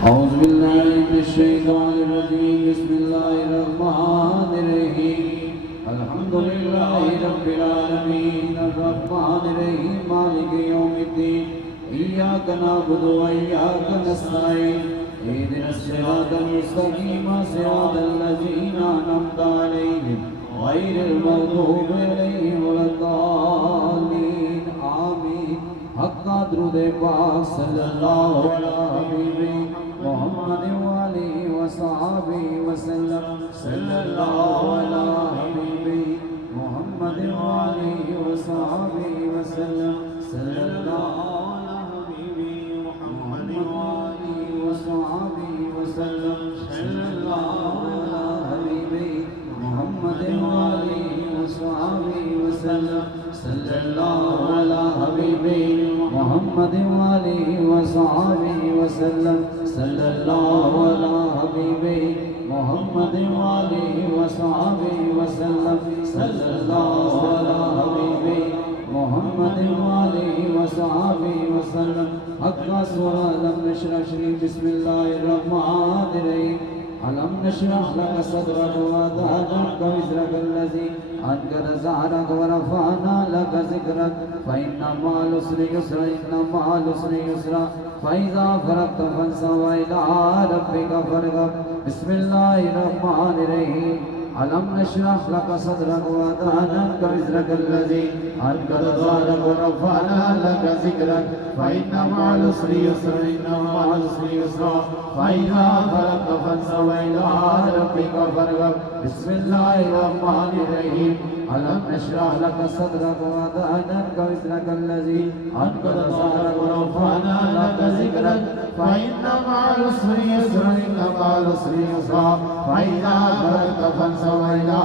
أعوذ بالله من الشيطان الرجيم بسم الله الرحمن الرحيم الحمد لله رب العالمين الرحمن الرحيم مالك يوم الدين إياك نعبد وإياك نستعين اهدنا الصراط المستقيم صراط الذين أنعمت عليهم غير المغضوب عليهم ولا الضالين آمين حق درود پاک صلی اللہ علیہ محمد وآلہ وصحبہ وسلم صلی اللہ علیہ محمد وآلہ وصحبہ وسلم صلی اللہ علیہ محمد وآلہ وصحبہ وسلم صلی اللہ علیہ محمد وآلہ وصحبہ وسلم صلی اللہ علیہ محمد وآلہ وصحبہ وسلم صلی اللہ علیہ محمد وآلہ وصحبہ وسلم صلی اللہ علیہ محمد وآلہ وصحبہ وسلم حق سورہ لم نشرح شریف بسم اللہ الرحمن الرحیم ألم نشرح لك صدرك ووضعنا عنك وزرك الذي أنقض ظهرك ورفعنا لك ذكرك فإن مع العسر يسرا إن مع العسر يسرا فإذا فرغت فانصب وإلى ربك فارغب بسم الله الرحمن الرحيم ألم نشرح لك صدرك ووضعنا عنك وزرك الذي أنقض ظهرك ورفعنا لك ذكرك فإن مع العسر يسرا إن مع العسر يسرا فإذا فرغت فانصب وإلى ربك فارغب بسم الله الرحمن الرحيم ألم نشرح لك صدرك ووضعنا عنك وزرك الذي أنقض ظهرك ورفعنا لك ذكرك فإن مع العسر يسرا إن مع العسر يسرا فإذا فرغت فانصب إلى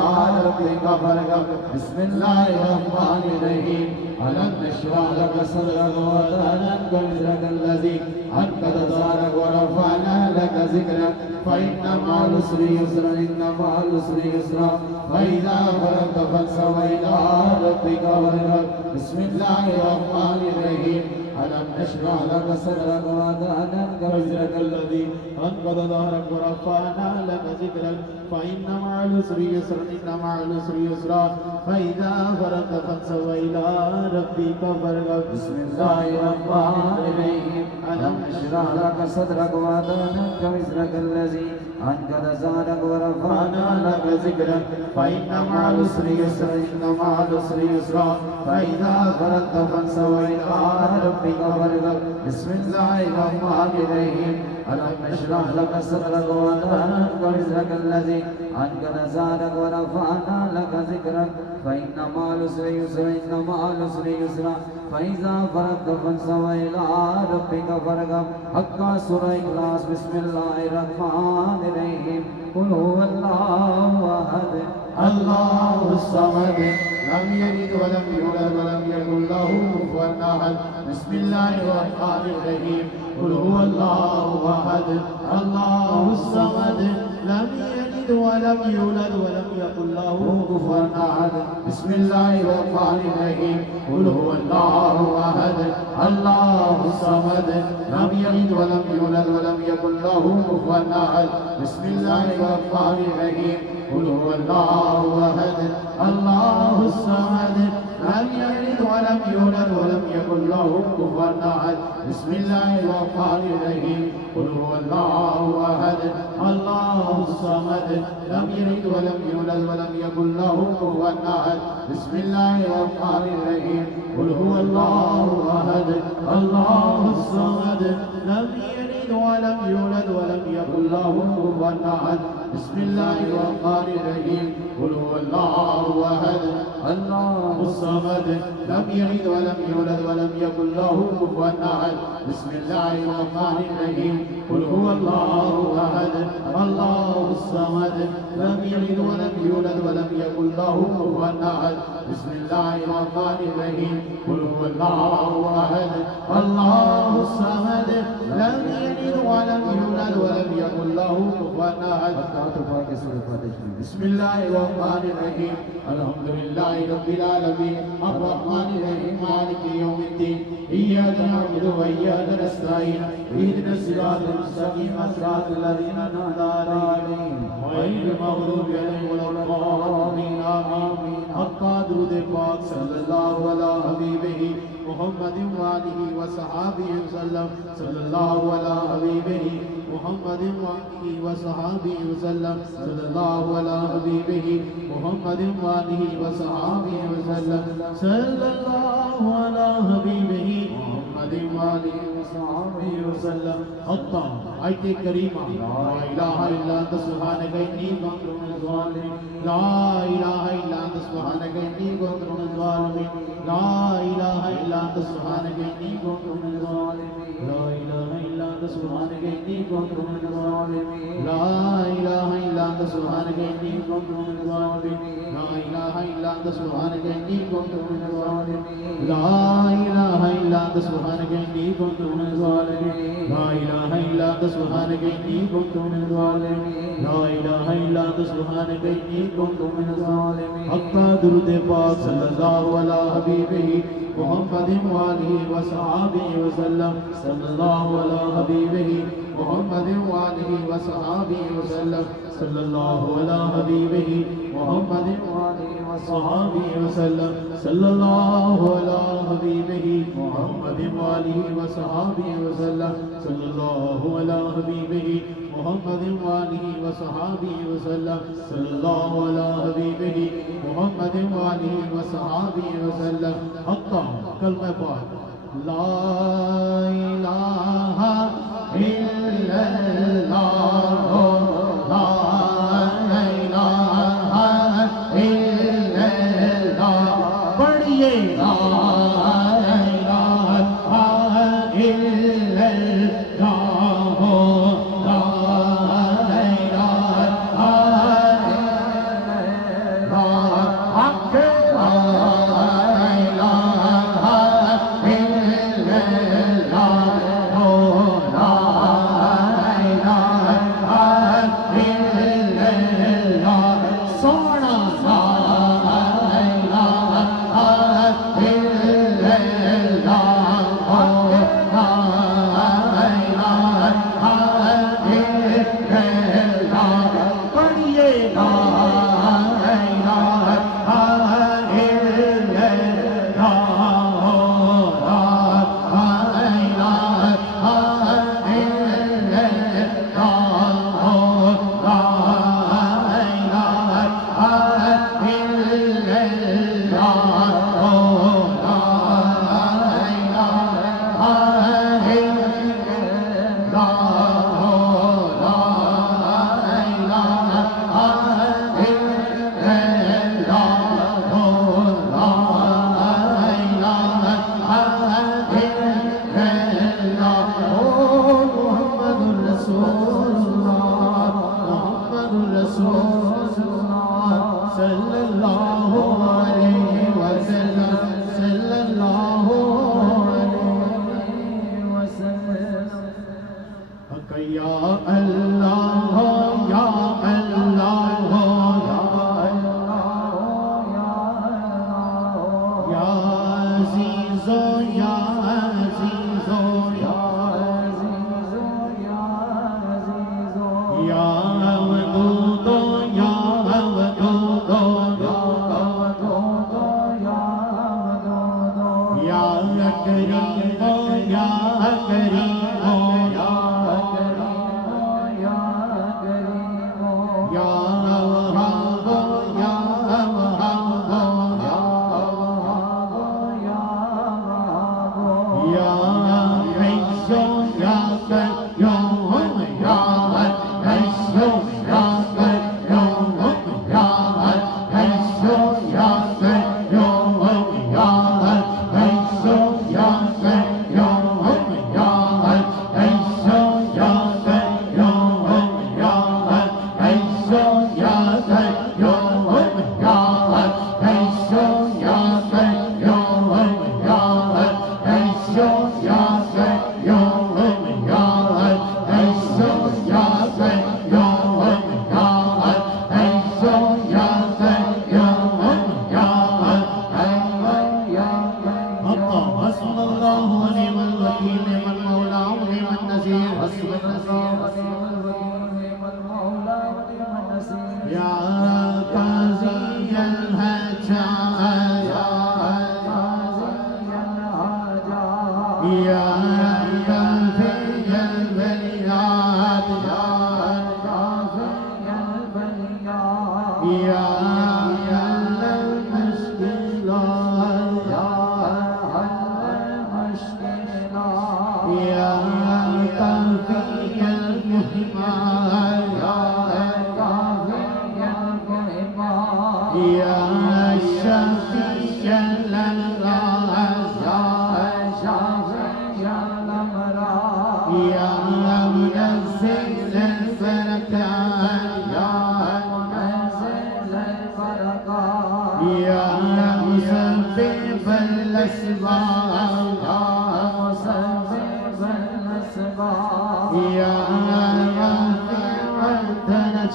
ربك فارغب بسم الله الرحمن الرحيم ألم نشرح لك صدرك ووضعنا عنك وزرك الذي أنقض ظهرك ورفعنا لك ذكرك فإن مع العسر يسرا إن مع العسر يسرا فإذا فرغت فانصب إلى ربك فارغب بسم الله الرحمن الرحيم ألم نشرح لك صدرك ووضعنا عنك وزرك الذي أنقض ظهرك ورفعنا لك ذكرك فإن مع العسر يسرا إن مع العسر يسرا فإذا فرغت فانصب إلى ربك فارغب بسم الله الرحمن الرحيم ألم نشرح لك صدرك ووضعنا عنك وزرك الذي أنقض ظهرك ورفعنا لك ذكرك فإن مع العسر يسرا إن مع العسر يسرا فإذا فرغت فانصب إلى ربك فارغب بسم الله الرحمن الرحيم ألم نشرح لك صدرك ووضعنا عنك وزرك الذي أنقض ظهرك ورفعنا لك ذكرك فإن مع العسر يسرا إن مع العسر يسرا فإذا فرغت فانصب إلى ربك فارغب حق سورة الإخلاص بسم الله الرحمن الرحيم قل هو الله أحد الله الصمد لم يلد ولم يولد ولم يكن له كفوا أحد بسم الله الرحمن الرحيم قل هو الله أحد الله الصمد لم يلد ولم يولد ولم يكن له كفوا أحد بسم الله الرحمن الرحيم قل هو الله أحد الله الصمد لم يلد ولم يولد ولم يكن له كفوا أحد بسم الله الرحمن الرحيم قل هو الله أحد الله الصمد لم يلد ولم يولد ولم يكن له كفوا أحد بسم الله الرحمن الرحيم قل هو الله أحد الله الصمد لم يلد ولم يولد ولم يكن له كفوا أحد بسم الله الرحمن الرحيم قل هو الله أحد الله الصمد لم يلد ولم يولد ولم يكن له كفوا أحد بسم الله الرحمن الرحيم قل هو الله أحد الله الصمد لم يلد ولم يولد ولم يكن له كفوا أحد بسم الله الرحمن الرحيم قل هو الله أحد الله الصمد لم يلد ولم يولد ولم يكن له كفوا أحد بسم الله الرحمن الرحيم قل هو الله أحد الله الصمد لم يلد ولم يولد ولم يكن له كفوا أحد بسم الله الرحمن الرحيم الحمد لله رب العالمين الرحمن الرحيم مالك يوم الدين إياك نعبد وإياك نستعين اهدنا الصراط المستقيم अलैहिम अस्सलातु लज़ीना अनअमता अलैहिम गैरिल मग़रूबि अलैहिम वलद्दालीन आमीन। हक़्क़ा दुरूद पाक सल्लल्लाहु अला हबीबिही मुहम्मदिन व आलिहि व सहाबिहि वसल्लम सल्लल्लाहु अला हबीबिही मुहम्मदिन व आलिहि व सहाबिहि वसल्लम सल्लल्लाहु अला हबीबिही मुहम्मदिन व आलिहि व सहाबिहि वसल्लम सल्लल्लाहु अला हबीबिही मुहम्मदिन व आलिहि व सहाबिहि वसल्लम। हक़्क़ा आयत करीमा ला इलाहा इल्ला अंत सुब्हानक इन्नी कुन्तु मिनज़ ज़ालिमीन। ला इलाहा इल्ला अंत सुब्हानक इन्नी कुन्तु मिनज़ ज़ालिमीन। ला इलाहा इल्ला अंत सुब्हानक इन्नी कुन्तु मिनज़ ज़ालिमीन। ला इलाहा इल्ला अंत सुब्हानक इन्नी कुन्तु मिनज़ ज़ालिमीन। ला इलाहा इल्ला अंत सुब्हानक इन्नी कुन्तु मिनज़ ज़ालिमीन। ला इलाहा इल्ला अंत सुब्हानक इन्नी कुन्तु मिनज़ ज़ालिमीन। ला इलाहा इल्ला अंत सुब्हानक इन्नी कुन्तु मिनज़ ज़ालिमीन। ला इलाहा इल्ला अंत सुब्हानक इन्नी कुन्तु मिनज़ ज़ालिमीन। ला इलाहा इल्ला अंत सुब्हानक इन्नी कुन्तु मिनज़ ज़ालिमीन। हक़्क़ा दुरूद पाक सल्लल्लाहु अला हबीबिही मुहम्मदिन व आलिहि व सहाबिहि वसल्लम सल्लल्लाहु अला हबीबिही मुहम्मदिन व आलिहि व सहाबिहि वसल्लम सल्लल्लाहु अला हबीबिही मुहम्मदिन व आलिहि व सहाबिहि वसल्लम सल्लल्लाहु अला हबीबिही मुहम्मदिन व आलिहि व सहाबिहि वसल्लम सल्लल्लाहु अला हबीबिही मुहम्मदिन व आलिहि व सहाबिहि वसल्लम सल्लल्लाहु अला हबीबिही मुहम्मदिन व आलिहि व सहाबिहि वसल्लम। हक़्क़ा कलमा पाक ला इलाहा इल्लल्लाह ला इलाहा इल्लल्लाह। पढ़िए ला इलाहा इल्लल्लाह ला इलाहा इल्लल्लाह। हक़ ला इलाहा इल्लल्लाह ला इलाहा इल्लल्लाह। सोना ला इलाहा इल्लल्लाह ला इलाहा इल्लल्लाह। पढ़िए ला इलाहा इल्लल्लाह ला इलाहा इल्लल्लाह ला इलाहा सल्लल्लाहु अलैहि वसल्लम सल्लल्लाहु अलैहि वसल्लम। या अल्लाह या अल्लाह या अज़ीज़ो या अज़ीज़ो या अज़ीज़ो या वदूदो या वदूदो या करीमो या करीमो या करीमो या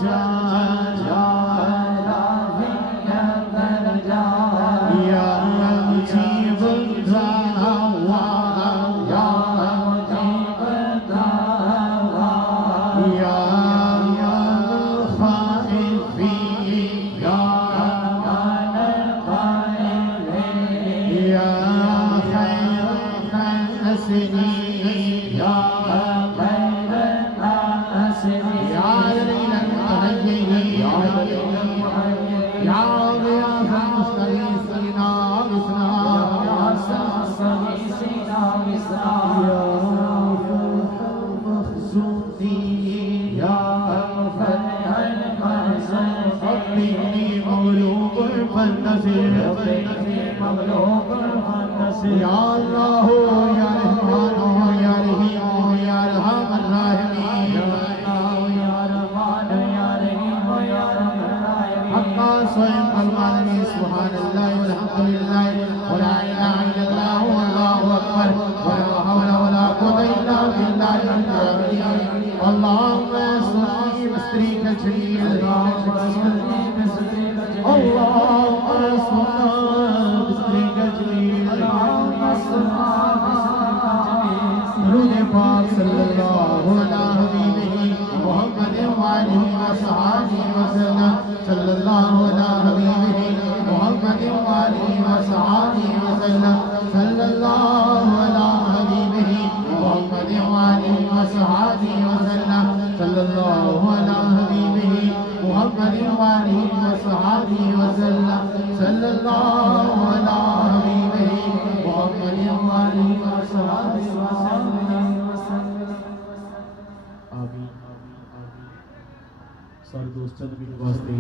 जा जा या मुजीब दावा या मुजीब दावा या खाइफी या खाइफी या खैर हसनी या खैर हसनी या लीला मुहय्यी या या मुस्तगीसीना बिस्ना या मुस्तगीसीना बिस्ना या मखसूसीन या फरहल मखसूसीन मगलूब फन्नसीर मगलूब फन्नसीर या अल्लाह या रहमान या रहीम या अरहमर राहिमीन या रहमान या रहीम या अरहमर राहिमीन हक्का स्वयं अलमानी सुब्हानल्लाह वल्हम्दुलिल्लाह वला इलाहा इल्लल्लाह वल्लाहु अकबर वला हौला वला कुव्वता इल्ला बिल्लाहिल अलीय्यिल अल्लाहुम्मा सल्ली बिस्रिकल जलील अल्लाहुम्मा सल्ली बिस्रिकल जलील अल्लाहुम्मा दरूद पाक सल्लल्लाहु अला हबीबिही मुहम्मद व आलिहि व सहाबिहि वसल्लम सल्लल्लाहु अला हबीबिही मुहम्मद व आलिहि व सहाबिहि वसल्लम सल्लल्लाहु अला हबीबिही मुहम्मद व आलिहि व सहाबिहि वसल्लम सल्लल्लाहु अला हबीबिही मुहम्मद व आलिहि व सहाबिहि वसल्लम सल्लल्लाहु अला हबीबिही मुहम्मद व आलिहि व सहाबिहि वसल्लम आमीन। सारे दोस्त चंद मिनट वास्ते